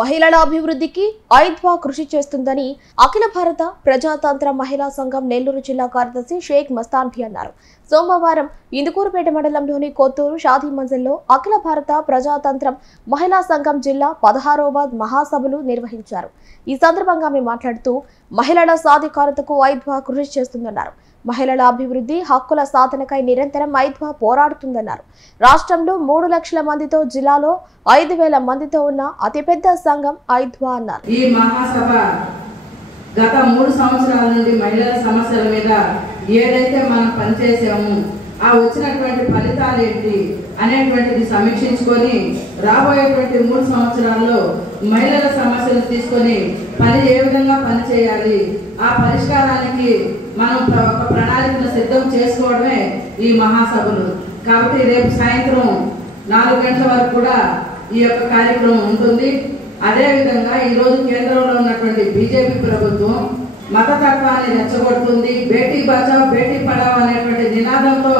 మహిళల అభివృద్ధికి ఐద్వా కృషి చేస్తుందని అఖిల భారత ప్రజాతంత్ర మహిళా సంఘం నెల్లూరు జిల్లా కార్యదర్శి షేక్ మస్తాన్భి అన్నారు. సోమవారం ఇందుకూరుపేట మండలంలోని కొత్తూరు షాదీ మంజిల్లో అఖిల భారత ప్రజాతంత్రం మహిళా సంఘం జిల్లా 16వ మహాసభలు నిర్వహించారు. ఈ సందర్భంగా ఆమె మాట్లాడుతూ మహిళల సాధికారతకు ఐద్వా కృషి చేస్తుందన్నారు. మహిళల అభివృద్ధి హక్కుల సాధనకై నిరంతరం ఐద్వా పోరాడుతుందన్నారు. రాష్ట్రంలో 3 లక్షల మందితో జిల్లాలో 5,000 మందితో ఉన్న అతిపెద్ద సంఘం ఐద్వా అన్నారు. ఈ మహాసభ గత 3 సంవత్సరాల నుండి మహిళల సమస్యల మీద ఏదైతే మనం పనిచేసామో ఆ వచ్చినటువంటి ఫలితాలు ఏంటి అనేటువంటిది సమీక్షించుకొని రాబోయేటువంటి 3 సంవత్సరాల్లో మహిళల సమస్యలు తీసుకొని ఏ విధంగా పనిచేయాలి, ఆ పరిష్కారానికి మనం ఒక ప్రణాళికను సిద్ధం చేసుకోవడమే ఈ మహాసభలు. కాబట్టి రేపు సాయంత్రం 4 గంటల వరకు కూడా ఈ యొక్క కార్యక్రమం ఉంటుంది. అదేవిధంగా ఈరోజు కేంద్రంలో ఉన్నటువంటి బీజేపీ ప్రభుత్వం మతతత్వాన్ని రెచ్చగొడుతుంది. బేటీ బచావ్ బేటీ పడావ్ అనేటువంటి నినాదంతో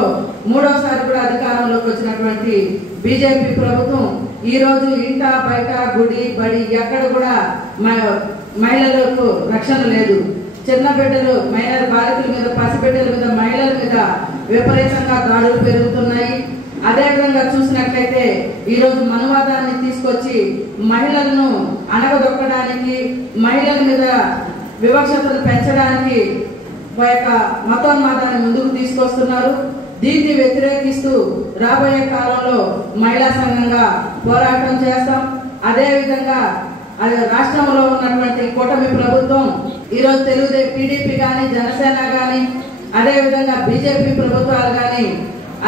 3వసారి కూడా అధికారంలోకి వచ్చినటువంటి బీజేపీ ప్రభుత్వం ఈరోజు ఇంట బయట గుడి బడి ఎక్కడ కూడా మహిళలకు రక్షణ లేదు. చిన్న బిడ్డలు మైనర్ బాలికల మీద, పసిబిడ్డల మీద, మహిళల మీద విపరీతంగా దాడులు పెరుగుతున్నాయి. అదేవిధంగా చూసినట్లయితే ఈరోజు మనువాదాన్ని తీసుకొచ్చి మహిళలను అణగదొక్కడానికి, మహిళల మీద వివక్షతను పెంచడానికి మతోన్మాదాన్ని ముందుకు తీసుకొస్తున్నారు. దీన్ని వ్యతిరేకిస్తూ రాబోయే కాలంలో మహిళా సంఘంగా పోరాటం చేస్తాం. అదేవిధంగా రాష్ట్రంలో ఉన్నటువంటి కూటమి ప్రభుత్వం ఈరోజు టీడీపీ కానీ, జనసేన కానీ, అదేవిధంగా బీజేపీ ప్రభుత్వాలు కానీ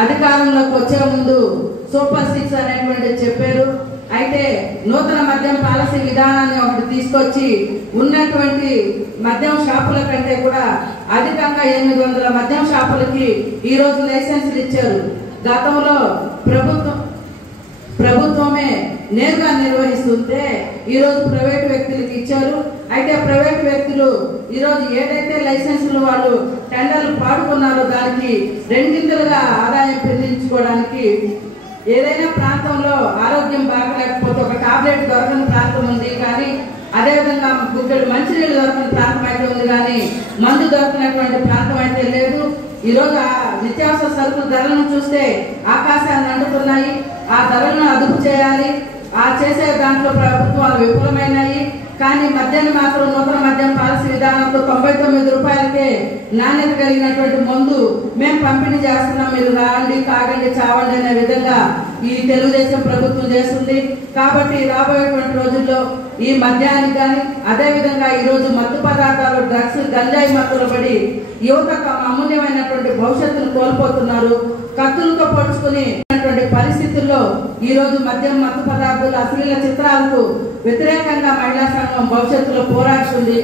అధికారంలోకి వచ్చే ముందు సూపర్ 6 అనేటువంటి చెప్పారు. అయితే నూతన మద్యం పాలసీ విధానాన్ని ఒకటి తీసుకొచ్చి ఉన్నటువంటి మద్యం షాపుల కంటే కూడా అధికంగా 800 మద్యం షాపులకి ఈరోజు లైసెన్సులు ఇచ్చారు. గతంలో ప్రభుత్వమే నేరుగా నిర్వహిస్తుంటే ఈరోజు ప్రైవేటు వ్యక్తులకు ఇచ్చారు. అయితే ప్రైవేటు వ్యక్తులు ఈరోజు ఏదైతే లైసెన్సులు వాళ్ళు టెండర్లు పాడుకున్నారో దానికి 2 ఆదాయం పెంచుకోవడానికి ఏదైనా ప్రాంతంలో ఆరోగ్యం బాగలేకపోతే ఒక టాబ్లెట్ దొరకని ప్రాంతం ఉంది కానీ, అదేవిధంగా గుడ్డలు మంచినీళ్ళు దొరకని ప్రాంతం అయితే ఉంది కానీ మందు దొరకనటువంటి ప్రాంతం అయితే లేదు. ఈరోజు ఆ నిత్యావసర సరుకుల ధరలను చూస్తే ఆకాశాన్ని అంటుతున్నాయి. ఆ ధరలను అదుపు చేయాలి. ఆ చేసే దాంట్లో ప్రభుత్వాలు విఫలమైనాయి. కానీ మద్యాన్ని మాత్రం నూతన మద్యం పాలసీ విధానంతో 99 రూపాయలకే నాణ్యత కలిగినటువంటి మందు మేము పంపిణీ చేస్తున్నాం, మీరు రాండి, తాగండి, చావండి అనే విధంగా ఈ తెలుగుదేశం ప్రభుత్వం చేస్తుంది. కాబట్టి రాబోయేటువంటి రోజుల్లో ఈ మద్యానికి కానీ, అదేవిధంగా ఈరోజు మత్తు పదార్థాలు, డ్రగ్స్, గంజాయి మత్తులు పడి యువత అమూల్యమైనటువంటి భవిష్యత్తును కోల్పోతున్నారు. కత్తులతో పొడుచుకుని పరిస్థితుల్లో ఈరోజు మద్యం, మత్తు పదార్థాలు, అశ్లీల చిత్రాలకు వ్యతిరేకంగా మహిళా సంఘం భవిష్యత్తులో పోరాడుతుంది.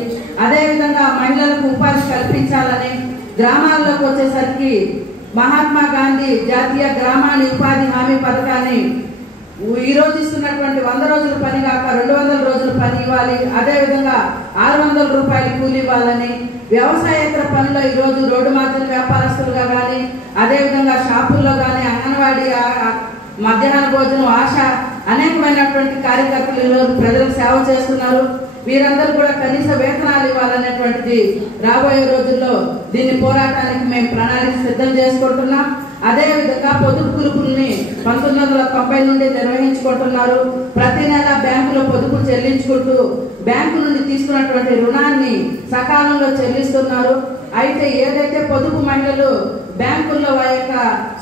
అదేవిధంగా మహిళలకు ఉపాధి కల్పించాలని గ్రామాల్లోకి వచ్చేసరికి మహాత్మా గాంధీ జాతీయ గ్రామీణ ఉపాధి హామీ పథకాన్ని ఈరోజు ఇస్తున్నటువంటి 100 రోజుల పని కాక 200 రోజుల పని ఇవ్వాలి. అదేవిధంగా 600 రూపాయలు కూలి ఇవ్వాలని, వ్యవసాయేతర పనుల్లో ఈరోజు రోడ్డు మార్జిన్ వ్యాపారస్తులుగా కానీ, అదేవిధంగా షాపుల్లో కానీ, అంగన్వాడీ, మధ్యాహ్న భోజనం, ఆశ అనేకమైనటువంటి కార్యకర్తలు ఈరోజు ప్రజలకు సేవ చేస్తున్నారు. వీరందరూ కూడా కనీస వేతనాలు ఇవ్వాలనేటువంటిది రాబోయే రోజుల్లో దీన్ని పోరాటానికి మేము ప్రణాళిక సిద్ధం చేసుకుంటున్నాం. అదేవిధంగా పొదుపు గ్రూపుల్ని 1990 నుండి నిర్వహించుకుంటున్నారు. ప్రతి నెల బ్యాంకులో పొదుపు చెల్లించుకుంటూ బ్యాంకు నుండి తీసుకున్నటువంటి రుణాన్ని సకాలంలో చెల్లిస్తున్నారు. అయితే ఏదైతే పొదుపు మహిళలు బ్యాంకుల్లో వారి యొక్క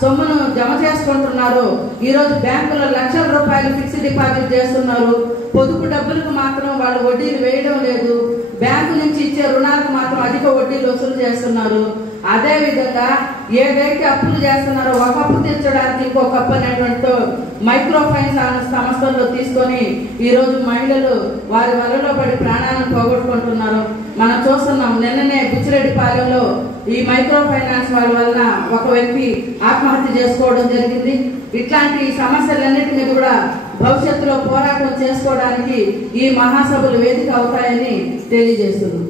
సొమ్మును జమ చేసుకుంటున్నారో ఈరోజు బ్యాంకులో లక్షల రూపాయలు ఫిక్స్డ్ డిపాజిట్ చేస్తున్నారు. పొదుపు డబ్బులకు మాత్రం వాళ్ళు వడ్డీలు వేయడం లేదు. బ్యాంకు నుంచి ఇచ్చే రుణాలకు మాత్రం అధిక వడ్డీలు వసూలు చేస్తున్నారు. అదేవిధంగా ఏదైతే అప్పులు చేస్తున్నారో ఒక అప్పు తీర్చడానికి ఇంకొక అప్పు అనేటువంటి మైక్రో ఫైనాన్స్ సంస్థల్లో తీసుకొని ఈరోజు మహిళలు వారి వలలో పడి ప్రాణాలను పోగొట్టుకుంటున్నారు. మనం చూస్తున్నాం. నిన్ననే బుచ్చిరెడ్డిపాలెంలో ఈ మైక్రో ఫైనాన్స్ వాళ్ళ వలన ఒక వ్యక్తి ఆత్మహత్య చేసుకోవడం జరిగింది. ఇట్లాంటి సమస్యలన్నిటి మీద కూడా భవిష్యత్తులో పోరాటం చేసుకోవడానికి ఈ మహాసభలు వేదిక అవుతాయని తెలియజేస్తున్నారు.